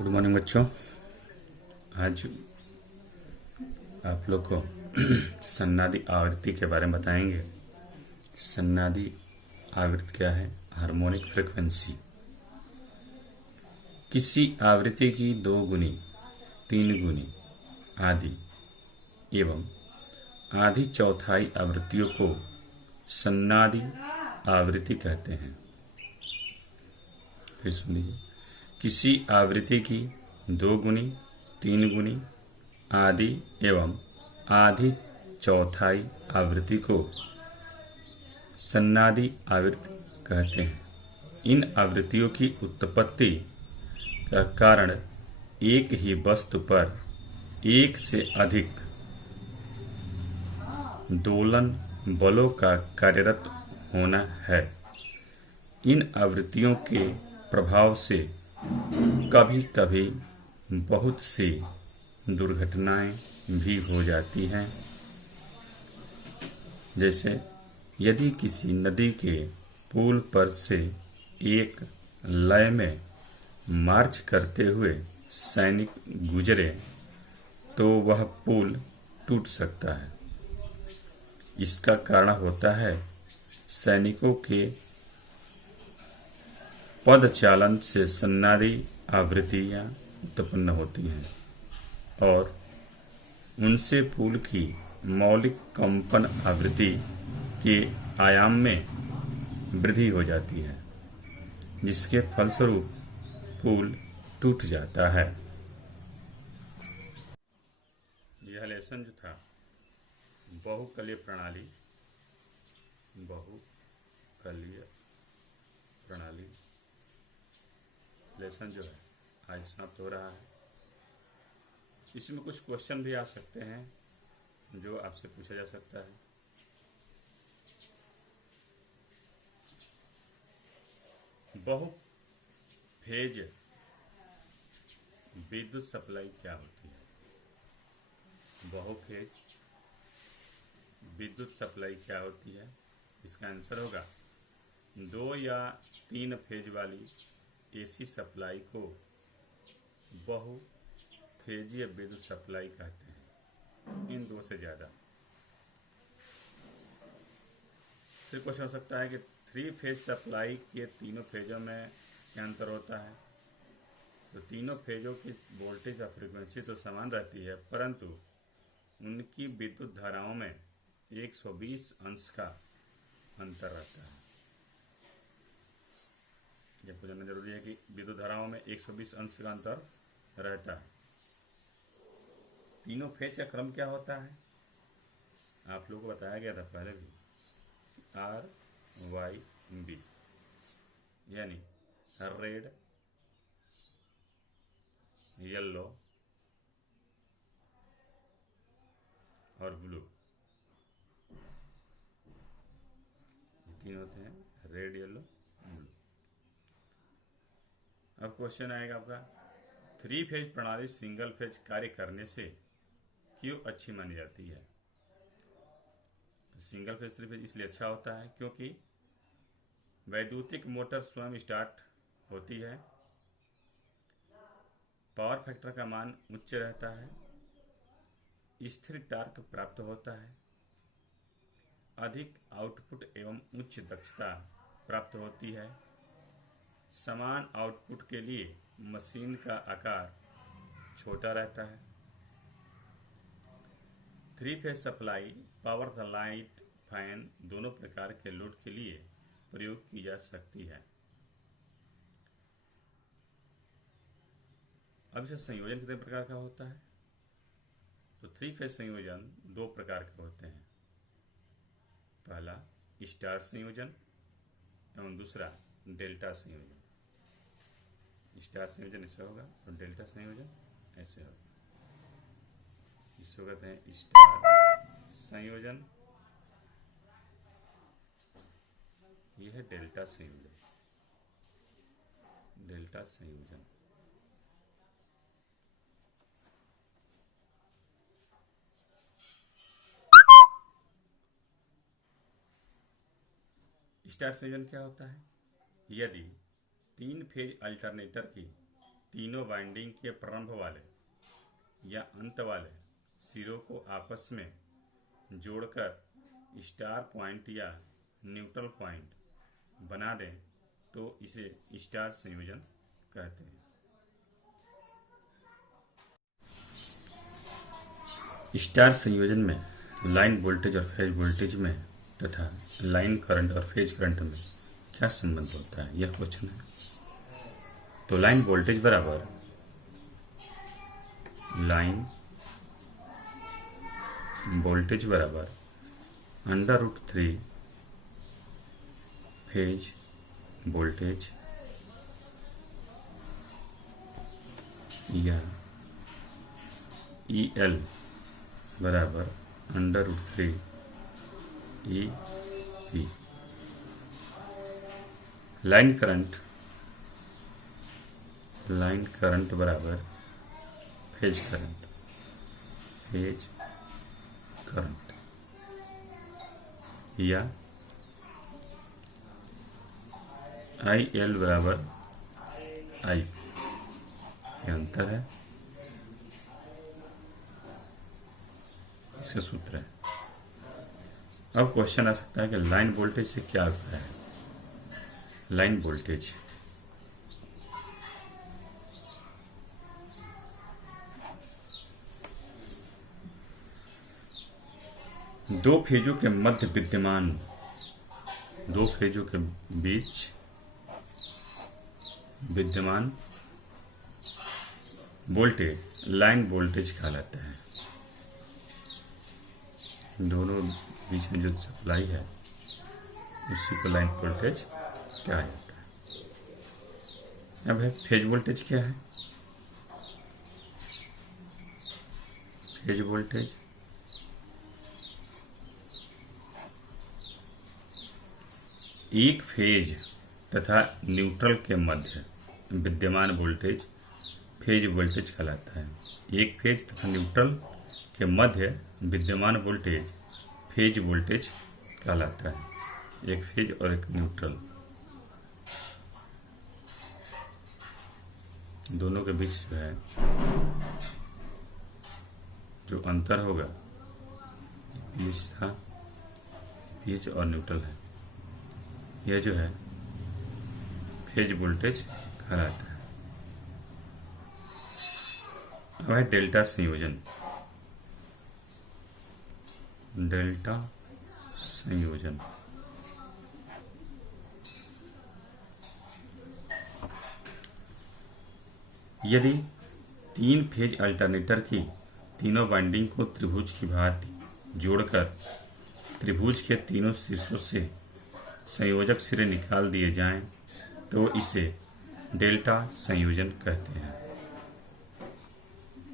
Good morning बच्चों। आज आप लोग को सन्नादी आवृत्ति के बारे में बताएंगे। सन्नादी आवृत्ति क्या है? Harmonic frequency. किसी आवृत्ति की 2 गुनी, 3 गुनी आदि एवं आधी चौथाई आवृत्तियों को सन्नादी आवृत्ति कहते हैं। फिर सुन लीजिए। किसी आवृत्ति की 2 गुनी, 3 गुनी आदि एवं आधी चौथाई आवृत्ति को सन्नादी आवृत्ति कहते हैं। इन आवृत्तियों की उत्पत्ति का कारण एक ही वस्तु पर एक से अधिक दोलन बलों का कार्यरत होना है। इन आवृत्तियों के प्रभाव से कभी कभी बहुत सी दुर्घटनाएं भी हो जाती हैं। जैसे यदि किसी नदी के पुल पर से एक लय में मार्च करते हुए सैनिक गुजरे तो वह पुल टूट सकता है। इसका कारण होता है सैनिकों के पदचालन से सन्नादी आवृत्तियां उत्पन्न होती हैं और उनसे पुल की मौलिक कंपन आवृत्ति के आयाम में वृद्धि हो जाती है, जिसके फलस्वरूप पुल टूट जाता है। यह लेसन जो था बहुकलीय प्रणाली लेसन जो है आज समाप्त हो रहा है। इसमें कुछ क्वेश्चन भी आ सकते हैं जो आपसे पूछा जा सकता है। बहुफेज विद्युत सप्लाई क्या होती है? बहुफेज विद्युत सप्लाई क्या होती है? इसका आंसर होगा 2 या 3 फेज वाली एसी सप्लाई को बहुफेजीय विद्युत सप्लाई कहते हैं। इन 2 से ज्यादा। फिर क्वेश्चन हो सकता है कि 3 फेज सप्लाई के तीनों फेजों में क्या अंतर होता है? तो तीनों फेजों की वोल्टेज और फ्रीक्वेंसी तो समान रहती है, परंतु उनकी विद्युत धाराओं में 120 अंश का अंतर रहता है। यह जानना जरूरी है कि विद्युत धाराओं में 120 अंश का अंतर रहता है। तीनों फेज का क्रम क्या होता है? आप लोगों को बताया गया था पहले भी, RYB, यानी रेड, येलो और ब्लू। ये 3 होते हैं, रेड, येलो, ब्लू। अब क्वेश्चन आएगा आपका, 3 फेज प्रणाली सिंगल फेज कार्य करने से क्यों अच्छी मानी जाती है? तो सिंगल फेज 3 फेज इसलिए अच्छा होता है क्योंकि वैद्युतिक मोटर स्वयं स्टार्ट होती है, पावर फैक्टर का मान उच्च रहता है, स्थिर टार्क प्राप्त होता है, अधिक आउटपुट एवं उच्च दक्षता प्राप्त होती है, समान आउटपुट के लिए मशीन का आकार छोटा रहता है। 3 phase supply power light, fan दोनों प्रकार के लोड के लिए प्रयोग की जा सकती है। अब इसे संयोजन कितने प्रकार का होता है? तो 3 फेज संयोजन 2 प्रकार के होते हैं। पहला स्टार संयोजन एवं दूसरा डेल्टा संयोजन। स्टार संयोजन ऐसे होगा और डेल्टा संयोजन ऐसे होगा। इसको कहते हैं स्टार संयोजन, यह है डेल्टा संयोजन। डेल्टा संयोजन स्टार संयोजन क्या होता है? यदि 3 फेज अल्टरनेटर की तीनों वाइंडिंग के प्रारंभ वाले या अंत वाले सिरों को आपस में जोड़कर स्टार पॉइंट या न्यूट्रल पॉइंट बना दें तो इसे स्टार संयोजन कहते हैं। स्टार संयोजन में लाइन वोल्टेज और फेज वोल्टेज में तथा लाइन करंट और फेज करंट में क्या संबंध होता है, यह क्वेश्चन है। तो लाइन वोल्टेज बराबर लाइन वोल्टेज बराबर √3 फेज वोल्टेज या EL बराबर √3 EP। लाइन करंट बराबर फेज करंट या IL बराबर IP। ये अंतर है, इसका सूत्र है। अब क्वेश्चन आ सकता है कि लाइन वोल्टेज से क्या होता है। लाइन वोल्टेज दो फेजों के मध्य विद्यमान, दो फेजों के बीच विद्यमान वोल्टेज लाइन वोल्टेज कहलाता है। दोनों बीच में जो सप्लाई है उसी को लाइन वोल्टेज कहा जाता है। अब है फेज वोल्टेज क्या है। फेज वोल्टेज एक फेज तथा न्यूट्रल के मध्य विद्यमान वोल्टेज फेज वोल्टेज कहलाता है। एक फेज तथा न्यूट्रल के मध्य विद्यमान वोल्टेज फेज वोल्टेज कहलाता है। एक फेज और एक न्यूट्रल, दोनों के बीच जो है जो अंतर होगा, पीएच था, पीएच और न्यूट्रल है, यह जो है फेज वोल्टेज कहलाता है। अब है डेल्टा संयोजन। डेल्टा संयोजन यदि तीन फेज अल्टरनेटर की तीनों वाइंडिंग को त्रिभुज की भांति जोड़कर त्रिभुज के तीनों शीर्षों से संयोजक सिरे निकाल दिए जाएं तो इसे डेल्टा संयोजन कहते हैं।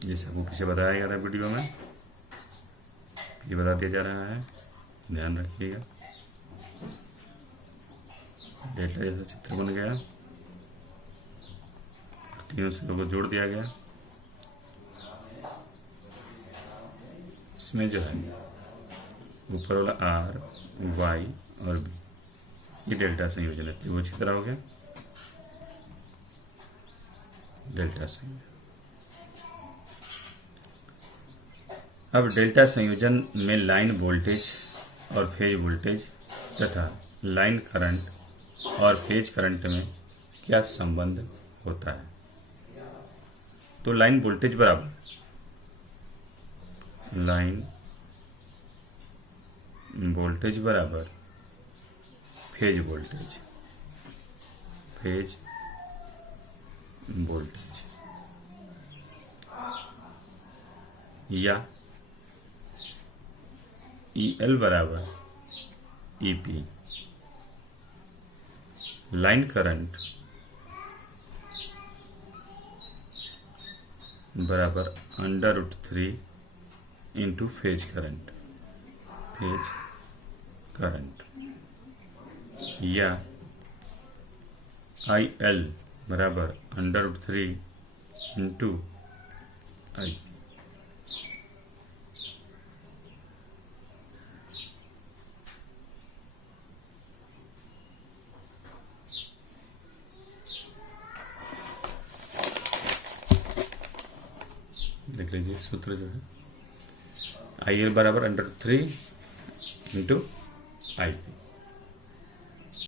जैसे आपको पीछे बताया गया था वीडियो में, ये बता दिया जा रहा है, ध्यान रखिएगा। डेल्टा जैसा चित्र बन गया, तीनों सिरों को जोड़ दिया गया। इसमें जो है ऊपर वाला R, Y और B, ये डेल्टा संयोजन है। त्रिभुज की तरह हो गया डेल्टा संयोजन। अब डेल्टा संयोजन में लाइन वोल्टेज और फेज वोल्टेज तथा लाइन करंट और फेज करंट में क्या संबंध होता है। तो लाइन वोल्टेज बराबर लाइन वोल्टेज बराबर फेज वोल्टेज, फेज वोल्टेज या EL बराबर EP। लाइन करंट बराबर √3 into phase current, phase current या IL बराबर √3 इंटू IP। देख लीजिए सूत्र जो है, IL बराबर √3 इंटू IP।